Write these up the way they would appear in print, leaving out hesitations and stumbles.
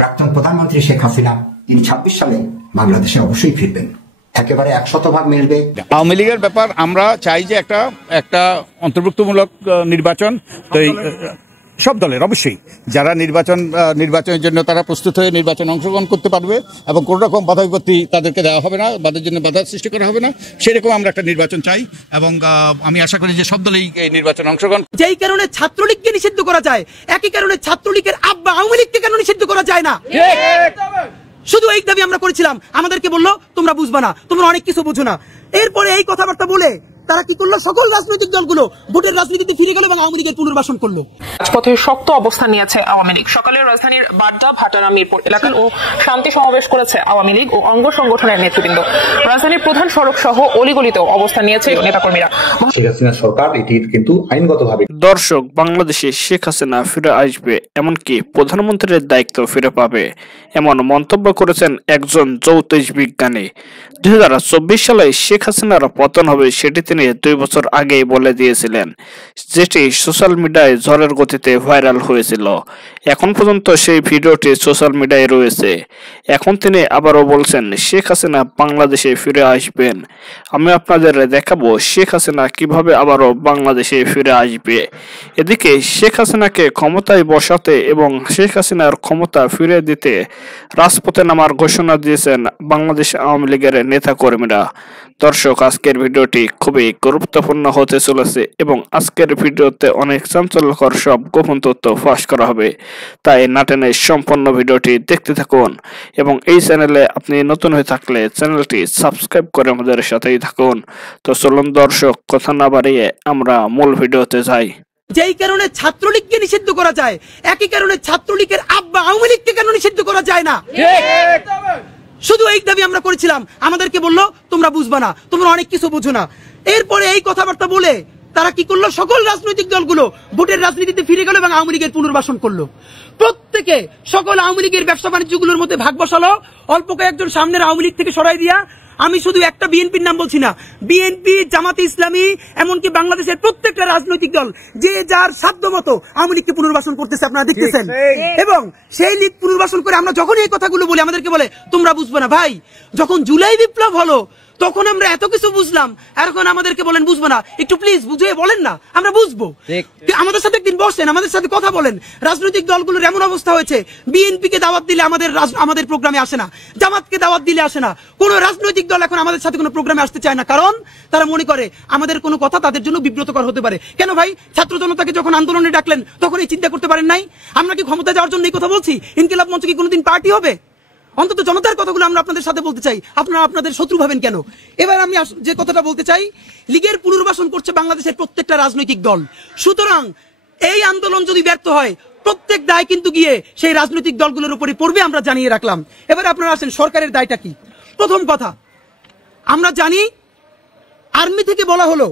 প্রাক্তন প্রধানমন্ত্রী শেখ হাসিনা তিনি 26 সালে বাংলাদেশে অবশ্যই ফিরবেন, একেবারে 100% মিলবে। আওয়ামী লীগের ব্যাপার আমরা চাই যে একটা অন্তর্ভুক্তমূলক নির্বাচন, তো সব দলের অবশ্যই যারা নির্বাচনের জন্য তারা প্রস্তুত হয়ে নির্বাচনে অংশগ্রহণ করতে পারবে এবং কোনো রকম বাধা বিপত্তি তাদেরকে দেওয়া হবে না, তাদের জন্য বাধা সৃষ্টি করা হবে না, সেরকম আমরা একটা নির্বাচন চাই এবং আমি আশা করি যে সব দলেই এই নির্বাচনে অংশগ্রহণ। যেই কারণে ছাত্রলীগকে নিষিদ্ধ করা যায়, একই কারণে ছাত্রলীগের আব্বা আওয়ামী লীগকে কেন নিষিদ্ধ করা যায় না? শুধু এই দাবি আমরা করেছিলাম, আমাদেরকে বললো তোমরা বুঝবা না, তোমরা অনেক কিছু বুঝো না। এরপরে এই কথাবার্তা বলে তারা কি করলো, সকল রাজনৈতিক দলগুলো ভোটের রাজনীতিতে ফিরে গেল এবং আওয়ামী লীগের পুনর্বাসন করলো। রাজপথে শক্ত অবস্থান নিয়েছে আওয়ামী লীগ। সকালে রাজধানীর বাড্ডা, ভাটারা, মিরপুর এলাকায় ও শান্তি সমাবেশ করেছে আওয়ামী লীগ ও অঙ্গ সংগঠনের নেতৃবৃন্দ। রাজধানীর প্রধান সড়ক সহ অলিগলিতেও অবস্থান নিয়েছে নেতাকর্মীরা। শেখ হাসিনা সরকার এটির কিন্তু আইনগতভাবে। দর্শক, বাংলাদেশে শেখ হাসিনা ফিরে আসবে, এমনকি প্রধানমন্ত্রীর দায়িত্ব ফিরে পাবে, এমন মন্তব্য করেছেন একজন জ্যোতিষ বিজ্ঞানী। 2024 সালে শেখ হাসিনার পতন হবে সেটি তিনি 2 বছর আগেই বলে দিয়েছিলেন, যেটি সোশ্যাল মিডিয়ায় ঝড়ের গতিতে ভাইরাল হয়েছিল। এখন পর্যন্ত সেই ভিডিওটি সোশ্যাল মিডিয়ায় রয়েছে। এখন তিনি আবারও বলছেন শেখ হাসিনা বাংলাদেশে ফিরে আসবেন। আমি আপনাদের দেখাবো শেখ হাসিনা কিভাবে আবারও বাংলাদেশে ফিরে আসবে। এদিকে শেখ হাসিনাকে ক্ষমতায় বসাতে এবং শেখ হাসিনার ক্ষমতা ফিরে দিতে রাজপথে নামার ঘোষণা দিয়েছেন বাংলাদেশ আওয়ামী লীগের নেতা কর্মীরা। দর্শক, আজকের ভিডিওটি খুবই গুরুত্বপূর্ণ হতে চলেছে এবং আজকের ভিডিওতে অনেক চাঞ্চল্যকর সব গোপন তথ্য ফাঁস করা হবে, তাই না টেনে সম্পূর্ণ ভিডিওটি দেখতে থাকুন এবং এই চ্যানেলে আপনি নতুন হয়ে থাকলে চ্যানেলটি সাবস্ক্রাইব করে আমাদের সাথেই থাকুন। তো চলুন দর্শক, কথা না বাড়িয়ে আমরা মূল ভিডিওতে যাই। যেই কারণে ছাত্রলীগকে নিষিদ্ধ করা যায়, একই কারণে ছাত্রলীগের আব্বা আওয়ামী লীগকে কেন নিষিদ্ধ করা যায় না? শুধু এই দাবি আমরা করেছিলাম, আমাদেরকে বললো তোমরা বুঝবা না, তোমরা অনেক কিছু বুঝো না। এরপরে এই কথাবার্তা বলে তারা কি করলো, সকল রাজনৈতিক দলগুলো ভোটের রাজনীতিতে ফিরে গেল এবং আওয়ামী লীগের পুনর্বাসন করলো। প্রত্যেকে সকল আওয়ামী লীগের ব্যবসা বাণিজ্যগুলোর মধ্যে ভাগ বসালো, অল্প কয়েকজন সামনের আওয়ামী লীগ থেকে সরাই দিয়া। আমি শুধু একটা বিএনপির নাম বলছি না, বিএনপি, জামাতে ইসলামী, এমনকি বাংলাদেশের প্রত্যেকটা রাজনৈতিক দল যে যার সাধ্য মতো আওয়ামী লীগকে পুনর্বাসন করতেছে, আপনারা দেখতেছেন। এবং সেই লীগ পুনর্বাসন করে আমরা যখন এই কথাগুলো বলি, আমাদেরকে বলে তোমরা বুঝবে না। ভাই, যখন জুলাই বিপ্লব হলো তখন আমরা এত কিছু বুঝলাম, এখন আমাদেরকে বলেন বুঝবো না। একটু প্লিজ বুঝিয়ে বলেন না, আমরা বুঝবো। আমাদের সাথে একদিন বসেন, আমাদের সাথে কথা বলেন। রাজনৈতিক দলগুলোর এমন অবস্থা হয়েছে, বিএনপিকে দাওয়াত দিলে আমাদের প্রোগ্রামে আসে না, জামাতকে দাওয়াত দিলে আসে না। কোন রাজনৈতিক দল এখন আমাদের সাথে কোনো প্রোগ্রামে আসতে চায় না, কারণ তারা মনে করে আমাদের কোনো কথা তাদের জন্য বিব্রতকর হতে পারে। কেন ভাই, ছাত্র জনতাকে যখন আন্দোলনে ডাকলেন তখন এই চিন্তা করতে পারেন নাই? আমরা কি ক্ষমতা যাওয়ার জন্য এই কথা বলছি? ইনকিলাব মঞ্চ কি কোনোদিন পার্টি হবে? অন্তত জনতার কথাগুলো আমরা আপনাদের সাথে বলতে চাই, আপনারা আপনাদের শত্রু ভাবেন কেন? এবার আমি যে কথাটা বলতে চাই, লীগের পুনর্বাসন করছে বাংলাদেশের প্রত্যেকটা রাজনৈতিক দল। সুতরাং এই আন্দোলন যদি ব্যর্থ হয়, প্রত্যেক দায় কিন্তু গিয়ে সেই রাজনৈতিক দলগুলোর উপরে পড়বে, আমরা জানিয়ে রাখলাম। এবার আপনারা আসেন, সরকারের দায়টা কি? প্রথম কথা, আমরা জানি আর্মি থেকে বলা হলো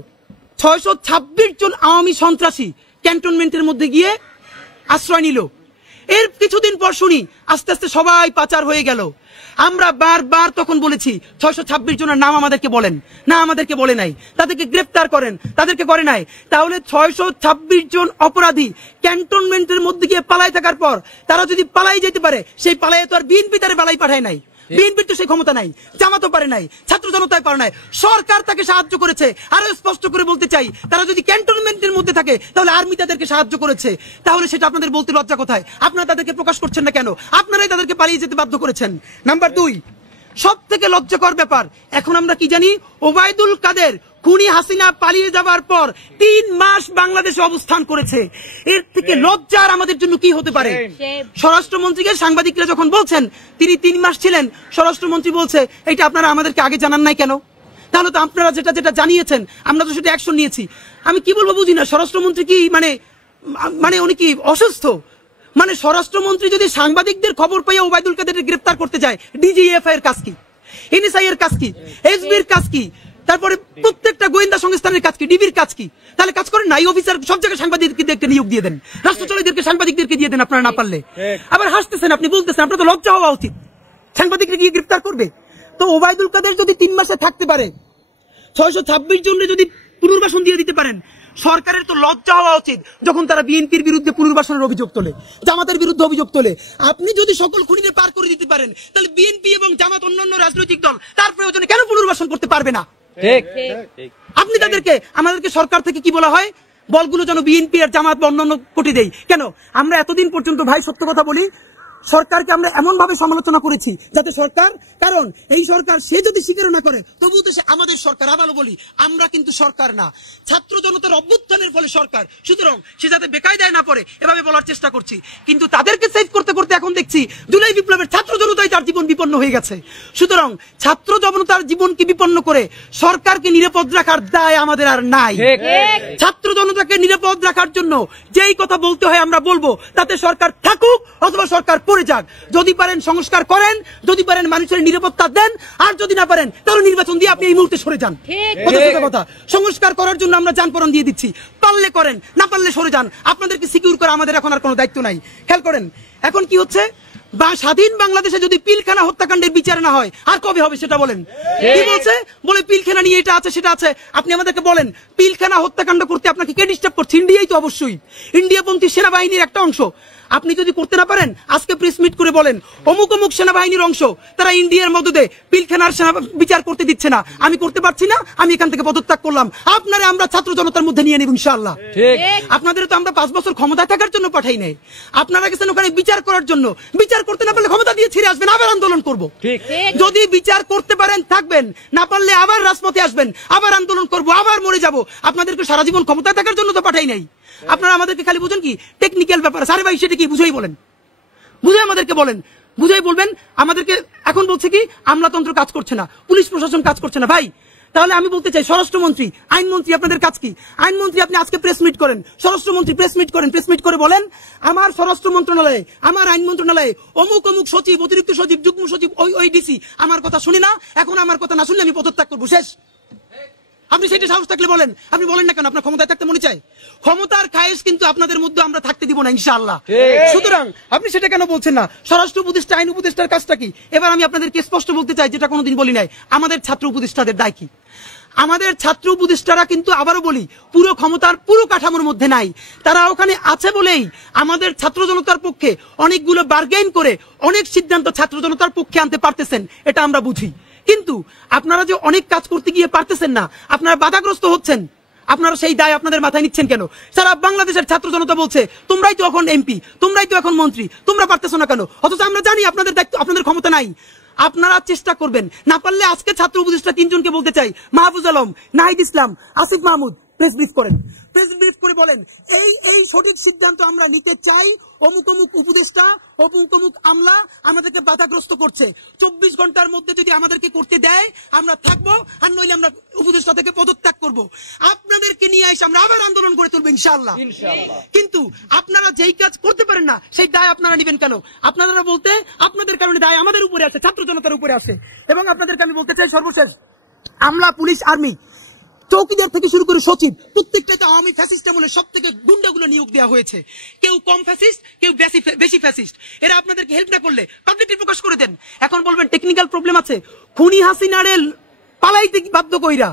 626 জন আওয়ামী সন্ত্রাসী ক্যান্টনমেন্টের মধ্যে গিয়ে আশ্রয় নিল। এর কিছুদিন পর শুনি আস্তে আস্তে সবাই পাচার হয়ে গেল। আমরা বারবার তখন বলেছি 626 জনের নাম আমাদেরকে বলেন না, আমাদেরকে বলে নাই। তাদেরকে গ্রেফতার করেন, তাদেরকে করে নাই। তাহলে 626 জন অপরাধী ক্যান্টনমেন্টের মধ্যে গিয়ে পালাই থাকার পর তারা যদি পালাই যেতে পারে, সেই পালাই তো আর বিএনপি তারে পালাই পাঠায় নাই, বিএনপির তো সেই ক্ষমতা নাই, জামাতও পারে নাই, ছাত্র জনতায় পারে নাই, সরকার তাকে সাহায্য করেছে। আরো স্পষ্ট করে বলতে চাই, তারা যদি ক্যান্টনমেন্টের মধ্যে থাকে তাহলে আর্মি তাদেরকে সাহায্য করেছে। তাহলে সেটা আপনাদের বলতে লজ্জা কোথায়? আপনারা তাদেরকে প্রকাশ করছেন না কেন? আপনারাই তাদেরকে পালিয়ে যেতে বাধ্য করেছেন। নাম্বার 2, সব থেকে লজ্জাকর ব্যাপার, এখন আমরা কি জানি, ওবায়দুল কাদের খুনি হাসিনা পালিয়ে যাবার পর 3 মাস বাংলাদেশে অবস্থান করেছে। এর থেকে লজ্জার আমাদের জন্য কি হতে পারে? স্বরাষ্ট্রমন্ত্রীকে সাংবাদিকরা যখন বলছেন তিনি 3 মাস ছিলেন, স্বরাষ্ট্রমন্ত্রী বলছে এটা আপনারা আমাদেরকে আগে জানান নাই কেন? তাহলে তো আপনারা যেটা যেটা জানিয়েছেন আমরা তো সেটা অ্যাকশন নিয়েছি। আমি কি বলবো বুঝি না, স্বরাষ্ট্রমন্ত্রী কি মানে উনি কি অসুস্থ? মানে স্বরাষ্ট্রমন্ত্রী যদি সাংবাদিকদের খবর পাইয়া ওবায়দুল কাদেরকে গ্রেফতার করতে যায়, ডিজিএফআই এর কাজ কি? এনএসআই এর কাজ কি? এসবির কাজ কি? তারপরে প্রত্যেকটা গোয়েন্দা সংস্থানের কাজ কি? ডিবির কাজ কি? তাহলে কাজ করেন না, এই অফিসার সব জায়গায় সাংবাদিকদের একটা নিয়োগ দিয়ে দেন, রাষ্ট্রচলীদেরকে সাংবাদিকদেরকে দিয়ে দেন আপনারা না পারলে। আবার হাসতেছেন, আপনি বলতেছেন, আপনার তো লজ্জা হওয়া উচিত। সাংবাদিকরা গিয়ে গ্রেফতার করবে? তো ওবায়দুল কাদের যদি 3 মাসে থাকতে পারে, 626 জনের যদি পুনর্বাসন দিয়ে দিতে পারেন, সরকারের তো লজ্জা হওয়া উচিত যখন তারা বিএনপির বিরুদ্ধে পুনর্বাসনের অভিযোগ তোলে, জামাতের বিরুদ্ধে অভিযোগ তোলে। আপনি যদি সকল খুনিদের পার করে দিতে পারেন, তাহলে বিএনপি এবং জামাত অন্যান্য রাজনৈতিক দল তার প্রয়োজনে কেন পুনর্বাসন করতে পারবে না? আপনি আমাদেরকে সরকার থেকে কি বলা হয়, বলগুলো যেন বিএনপি আর জামাত বা অন্যান্য কোটি দেই। কেন আমরা এতদিন পর্যন্ত ভাই সত্য কথা বলি, সরকারকে আমরা এমন ভাবে সমালোচনা করেছি যাতে সরকার, কারণ এই সরকার সে যদি স্বীকার না করে তবুও তো সে আমাদের সরকার। আবারও বলি, আমরা কিন্তু সরকার না, ছাত্র জনতার অভ্যুত্থানের ফলে সরকার। সুতরাং সে যাতে বেকায়দায় না পড়ে এভাবে বলার চেষ্টা করছি। কিন্তু তাদেরকে সেভ করতে করতে এখন দেখছি জুলাই বিপ্লবের ছাত্র জনতাই তার জীবন বিপন্ন হয়ে গেছে। সুতরাং ছাত্র জনতার জীবনকে বিপন্ন করে সরকারকে নিরাপদ রাখার দায় আমাদের আর নাই। ছাত্র জনতাকে নিরাপদ রাখার জন্য যেই কথা বলতে হয় আমরা বলবো, তাতে সরকার থাকুক অথবা সরকার পড়ে যাক। যদি পারেন সংস্কার করেন, যদি পারেন মানুষের নিরাপত্তা দেন, আর যদি না পারেন তাহলে নির্বাচন দিয়ে আপনি এই মুহূর্তে সরে যান। কথা সংস্কার করার জন্য আমরা যানপরণ দিয়ে দিচ্ছি, পারলে করেন, না পারলে সরে যান। আপনাদেরকে সিকিউর করা আমাদের এখন আর কোনো দায়িত্ব নাই। খেয়াল করেন এখন কি হচ্ছে, বা স্বাধীন বাংলাদেশে যদি পিলখানা হত্যাকাণ্ডের বিচার না হয় আর কবে হবে সেটা বলেন। কি বলছে, বলে পিলখানা নিয়ে এটা আছে সেটা আছে। আপনি আমাদেরকে বলেন পিলখানা হত্যাকাণ্ড করতে আপনাকে কে ডিস্টার্ব করছে? ইন্ডিয়াই তো, অবশ্যই ইন্ডিয়াপন্থী সেনাবাহিনীর একটা অংশ। আপনি যদি করতে না পারেন আজকে প্রেস মিট করে বলেন অমুক অমুক সেনাবাহিনীর অংশ, তারা ইন্ডিয়ার মদদে পিলখানার বিচার করতে দিচ্ছে না, আমি করতে পারছি না, আমি এখান থেকে পদত্যাগ করলাম। আপনারা আমরা ছাত্র জনতার মধ্যে নিয়ে নেব ইনশাআল্লাহ। আপনাদের তো আমরা 5 বছর ক্ষমতায় থাকার জন্য পাঠাই নাই, আপনারা গেছেন ওখানে বিচার করার জন্য। বিচার করতে না পারলে ক্ষমতা দিয়ে ছেড়ে আসবেন, আবার আন্দোলন করব। যদি বিচার করতে পারেন থাকবেন, না পারলে আবার রাজপথে আসবেন, আবার আন্দোলন করব, আবার মরে যাব। আপনাদেরকে সারা জীবন ক্ষমতায় থাকার জন্য তো পাঠাই নাই। আপনারা আমাদেরকে খালি বুঝেন কি টেকনিক্যাল ব্যাপার। আরে ভাই সেটা কি বুঝাই বলেন, বুঝাই আমাদেরকে বলেন, বুঝাই বলবেন। আমাদেরকে এখন বলছে কি আমলাতন্ত্র কাজ করছে না, পুলিশ প্রশাসন কাজ করছে না। ভাই তাহলে আমি বলতে চাই স্বরাষ্ট্রমন্ত্রী, আইনমন্ত্রী, আপনাদের কাজ কি? আইনমন্ত্রী আপনি আজকে প্রেস মিট করেন, স্বরাষ্ট্রমন্ত্রী প্রেস মিট করেন, প্রেস মিট করে বলেন আমার স্বরাষ্ট্র মন্ত্রণালয়ে, আমার আইন মন্ত্রণালয়ে অমুক অমুক সচিব, অতিরিক্ত সচিব, যুগ্ম সচিব, ওই ডিসি আমার কথা শুনি না, এখন আমার কথা না শুনলে আমি পদত্যাগ করবো, শেষ। আপনি সেটা সাহস থাকলে বলেন, আপনি বলেন না কেন? আপনার ক্ষমতায় থাকতে মনে চায়? ক্ষমতার খায়েশ কিন্তু আপনাদের মধ্যে আমরা থাকতে দিব না ইনশাআল্লাহ। সুতরাং আপনি সেটা কেন বলছেন না? স্বরাষ্ট্র উপদেষ্টা, আইন উপদেষ্টার কাজটা কি? এবার আমি আপনাদেরকে স্পষ্ট বলতে চাই, যেটা কোনোদিন বলি নাই, আমাদের ছাত্র উপদেষ্টাদের দায় কি? আমাদের ছাত্র উপদেষ্টারা কিন্তু আবারও বলি পুরো ক্ষমতার পুরো কাঠামোর মধ্যে নাই। তারা ওখানে আছে বলেই আমাদের ছাত্র জনতার পক্ষে অনেকগুলো বার্গেইন করে অনেক সিদ্ধান্ত ছাত্র জনতার পক্ষে আনতে পারতেছেন, এটা আমরা বুঝি। কিন্তু আপনারা যে অনেক কাজ করতে গিয়ে পারতেছেন না, আপনারা বাধাগ্রস্ত হচ্ছেন, আপনারা সেই দায় আপনাদের মাথায় নিচ্ছেন কেন? সারা বাংলাদেশের ছাত্র জনতা বলছে তোমরাই তো এখন এমপি, তোমরাই তো এখন মন্ত্রী, তোমরা পারতেছো না কেন? অথচ আমরা জানি আপনাদের দায়িত্ব, আপনাদের ক্ষমতা নাই। আপনারা চেষ্টা করবেন, না পারলে আজকে ছাত্র উপদেষ্টা 3 জনকে বলতে চাই, মাহফুজ আলম, নাহিদ ইসলাম, আসিফ মাহমুদ, প্রেস ব্রিফ করেন, প্রেস ব্রিফ করে বলেন এই সঠিক সিদ্ধান্ত আমরা নিতে চাই। অমুক অমুক উপদেষ্টা, অমুক অমুক আমলা আমাদেরকে বাধাগ্রস্ত করছে, 24 ঘন্টার মধ্যে যদি আমাদেরকে করতে দেয় আমরা থাকবো, আর নইলে আমরা উপদেষ্টা থেকে পদত্যাগ করব। আপনাদেরকে নিয়ে এসে আমরা আবার আন্দোলন করে তুলবো ইনশাআল্লাহ। কিন্তু আপনারা যেই কাজ করতে পারেন না সেই দায় আপনারা নেবেন কেন? আপনারা বলতে আপনাদের কারণে দায় আমাদের উপরে আসে, ছাত্র জনতার উপরে আসে। এবং আপনাদেরকে আমি বলতে চাই সর্বশেষ, আমলা, পুলিশ, আর্মি, চৌকিদার থেকে শুরু করে সচিব, প্রত্যেকটাতে আওয়ামী ফ্যাসিস্ট আমলে সব থেকে গুন্ডাগুলো নিয়োগ দেওয়া হয়েছে। কেউ কম ফ্যাসিস্ট, কেউ বেশি ফ্যাসিস্ট। এরা আপনাদেরকে হেল্প না করলে পাবলিকলি প্রকাশ করে দেন। এখন বলবেন টেকনিক্যাল প্রবলেম আছে, খুনি হাসিনারে পালাইতে বাধ্য কইরা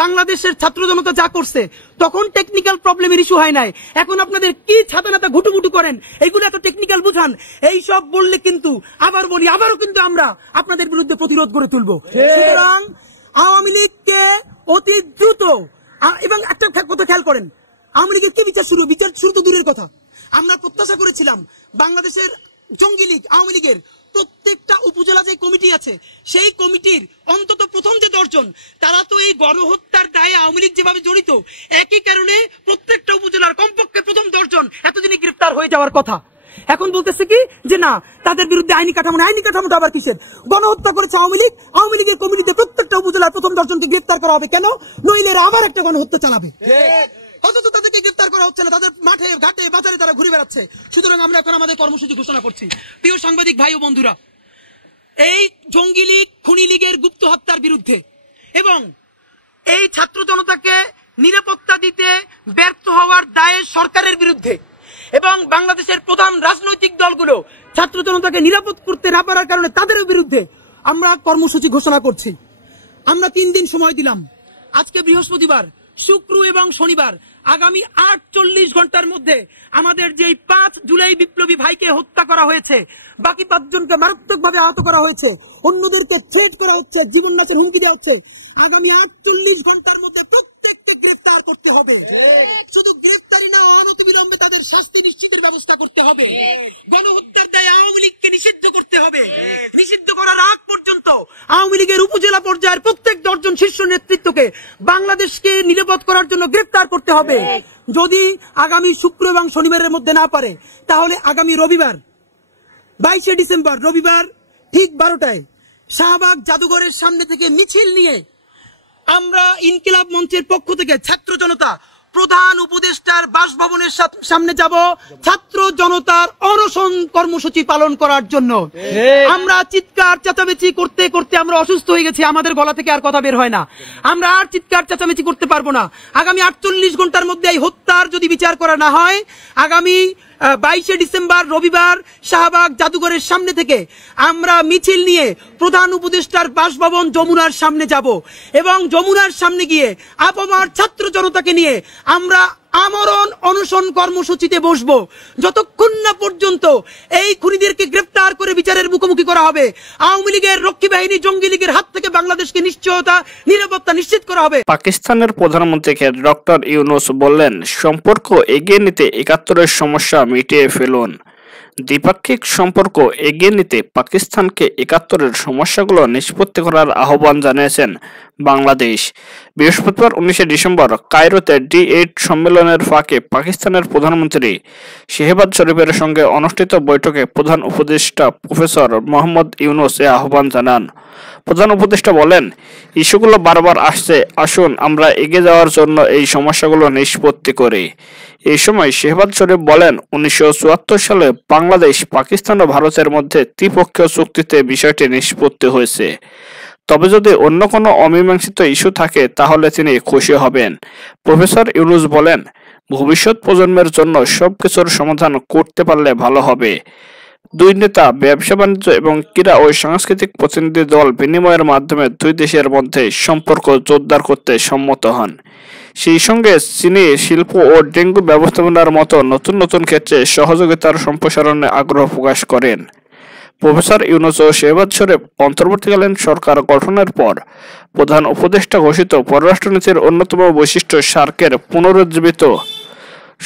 বাংলাদেশের ছাত্র জনতা যা করছে তখন টেকনিক্যাল প্রবলেমের ইস্যু হয় নাই। এখন আপনাদের কি ছাতা নাতা ঘুটুঘুটু করেন, এইগুলো এত টেকনিক্যাল বুঝান। এই সব বললে কিন্তু আবার বলি, আবারও কিন্তু আমরা আপনাদের বিরুদ্ধে প্রতিরোধ করে তুলবো। সুতরাং আওয়ামী লীগকে অতি দ্রুত, এবং একটা কথা খেয়াল করেন, আওয়ামী লীগের কি বিচার শুরু তো দূরের কথা। আমরা প্রত্যাশা করেছিলাম বাংলাদেশের জঙ্গি লীগ, আওয়ামী লীগের প্রত্যেকটা উপজেলা যে কমিটি আছে সেই কমিটির অন্তত প্রথম যে 10 জন, তারা তো এই গণহত্যার দায়ে আওয়ামী লীগ যেভাবে জড়িত, একই কারণে প্রত্যেকটা উপজেলার কমপক্ষে প্রথম 10 জন এতদিনে গ্রেফতার হয়ে যাওয়ার কথা। এখন বলতেছে কি যে না তাদের বিরুদ্ধে আইনি কাঠামো, আইনি কাঠামোটা আবার কিসের? গণহত্যা করেছে আওয়ামী লীগ, আওয়ামী লীগের কমিটিতে প্রত্যেকটা উপজেলার প্রথম 10 জনকে গ্রেফতার করা হবে কেন? নইলে আবার একটা গণহত্যা চালাবে। অথচ তাদেরকে গ্রেফতার করা হচ্ছে না, তাদের মাঠে ঘাটে বাজারে তারা ঘুরে বেড়াচ্ছে। সুতরাং আমরা এখন আমাদের কর্মসূচি ঘোষণা করছি। প্রিয় সাংবাদিক ভাই ও বন্ধুরা, এই জঙ্গি লীগ, খুনি লীগের গুপ্ত হত্যার বিরুদ্ধে এবং এই ছাত্র জনতাকে নিরাপত্তা দিতে ব্যর্থ হওয়ার দায়ে সরকারের বিরুদ্ধে এবং বাংলাদেশের প্রধান রাজনৈতিক দলগুলো ছাত্র জনতাকে নিরাপদ করতে না পারার কারণে তাদের বিরুদ্ধে আমরা কর্মসূচি ঘোষণা করছি। আমরা 3 দিন সময় দিলাম, আজকে বৃহস্পতিবার, শুক্র এবং শনিবার আগামী 48 ঘন্টার মধ্যে আমাদের যেই 5 জুলাই বিপ্লবী ভাইকে হত্যা করা হয়েছে, বাকি 5 জনকে মারাত্মকভাবে আহত করা হয়েছে, অন্যদেরকে থ্রেট করা হচ্ছে, জীবন নাশের হুমকি দেওয়া হচ্ছে, আগামী 48 ঘন্টার মধ্যে প্রত্যেককে গ্রেফতার করতে হবে। শুধু গ্রেফতারি না, অনতিবিলম্বে তাদের শাস্তি নিশ্চিতের ব্যবস্থা করতে হবে। গণহত্যার দায়ে আওয়ামী লীগকে নিষিদ্ধ করতে হবে। নিষিদ্ধ করার আগ পর্যন্ত আওয়ামী লীগের উপজেলা পর্যায়ের প্রত্যেক 10 জন শীর্ষ নেতৃত্বকে বাংলাদেশকে নিরাপদ করার জন্য গ্রেফতার করতে হবে। যদি আগামী শুক্র এবং শনিবারের মধ্যে না পারে, তাহলে আগামী রবিবার 22শে ডিসেম্বর রবিবার ঠিক 12টায় শাহবাগ জাদুঘরের সামনে থেকে মিছিল নিয়ে আমরা ইনকিলাব মঞ্চের পক্ষ থেকে ছাত্র জনতা প্রধান উপদেষ্টার বাসভবনের সামনে যাব ছাত্র জনতার অনশন কর্মসূচি পালন করার জন্য। আমরা চিৎকার চেঁচামেচি করতে করতে আমরা অসুস্থ হয়ে গেছি, আমাদের গলা থেকে আর কথা বের হয় না, আমরা আর চিৎকার চেঁচামেচি করতে পারবো না। আগামী 48 ঘন্টার মধ্যে এই হত্যার যদি বিচার করা না হয়, আগামী 22শে ডিসেম্বর রবিবার শাহবাগ জাদুঘরের সামনে থেকে আমরা মিছিল নিয়ে প্রধান উপদেষ্টার বাসভবন যমুনার সামনে যাব এবং যমুনার সামনে গিয়ে আপামার ছাত্র জনতাকে নিয়ে আমরা আমরণ অনশন কর্মসূচিতে বসবো, যতক্ষণ না পর্যন্ত এই খুনিদেরকে গ্রেফতার করে বিচারের মুখোমুখি করা হবে। আওয়ামী লীগের রক্ষী বাহিনী, জঙ্গি লীগের হাত থেকে বাংলাদেশকে নিরাপত্তা নিশ্চিত করা হবে। পাকিস্তানের প্রধানমন্ত্রীকে ডক্টর ইউনূস বললেন, সম্পর্ক এগিয়ে নিতে ৭১-এর সমস্যা মিটিয়ে ফেলুন। দ্বিপাক্ষিক সম্পর্ক এগিয়ে নিতে পাকিস্তানকে ৭১-এর সমস্যাগুলো নিষ্পত্তি করার আহ্বান জানিয়েছেন বাংলাদেশ। বৃহস্পতিবার ১৯শে ডিসেম্বর কায়রোতে D8 সম্মেলনের ফাঁকে পাকিস্তানের প্রধানমন্ত্রী শেহবাজ শরীফের সঙ্গে অনুষ্ঠিত বৈঠকে প্রধান উপদেষ্টা প্রফেসর মোহাম্মদ ইউনূস এ আহ্বান জানান। প্রধান উপদেষ্টা বলেন, ইস্যুগুলো বারবার আসছে, আসুন আমরা এগিয়ে যাওয়ার জন্য এই সমস্যাগুলো নিষ্পত্তি করি। এই সময় শেহবাজ শরীফ বলেন, ১৯৭৪ সালে বাংলাদেশ, পাকিস্তান ও ভারতের মধ্যে ত্রিপক্ষীয় চুক্তিতে বিষয়টি নিষ্পত্তি হয়েছে। তবে যদি অন্য কোনো অমীমাংসিত ইস্যু থাকে তাহলে তিনি খুশি হবেন। প্রফেসর ইউনূস বলেন, ভবিষ্যৎ প্রজন্মের জন্য সবকিছুর সমাধান করতে পারলে ভালো হবে। দুই নেতা ব্যবসা বাণিজ্য এবং ক্রীড়া ও সাংস্কৃতিক প্রতিনিধি দল বিনিময়ের মাধ্যমে দুই দেশের মধ্যে সম্পর্ক জোরদার করতে সম্মত হন। সেই সঙ্গে চিনি শিল্প ও ডেঙ্গু ব্যবস্থাপনার মতো নতুন নতুন ক্ষেত্রে সহযোগিতার সম্প্রসারণে আগ্রহ প্রকাশ করেন। প্রফেসর ইউনূস ও শেহবাজ শরীফ অন্তর্বর্তীকালীন সরকার গঠনের পর প্রধান উপদেষ্টা ঘোষিত পররাষ্ট্রনীতির অন্যতম বৈশিষ্ট্য সার্কের পুনরুজ্জীবিত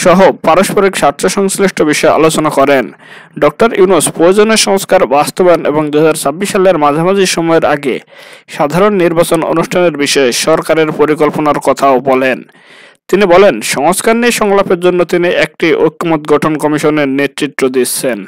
সহ পারস্পরিক স্বার্থ সংশ্লিষ্ট বিষয়ে আলোচনা করেন। ডক্টর ইউনূস প্রয়োজনীয় সংস্কার বাস্তবায়ন এবং ২০২৬ সালের মাঝামাঝি সময়ের আগে সাধারণ নির্বাচন অনুষ্ঠানের বিষয়ে সরকারের পরিকল্পনার কথাও বলেন। তিনি বলেন, সংস্কার নিয়ে সংলাপের জন্য তিনি একটি ঐকমত্য গঠন কমিশনের নেতৃত্ব দিচ্ছেন।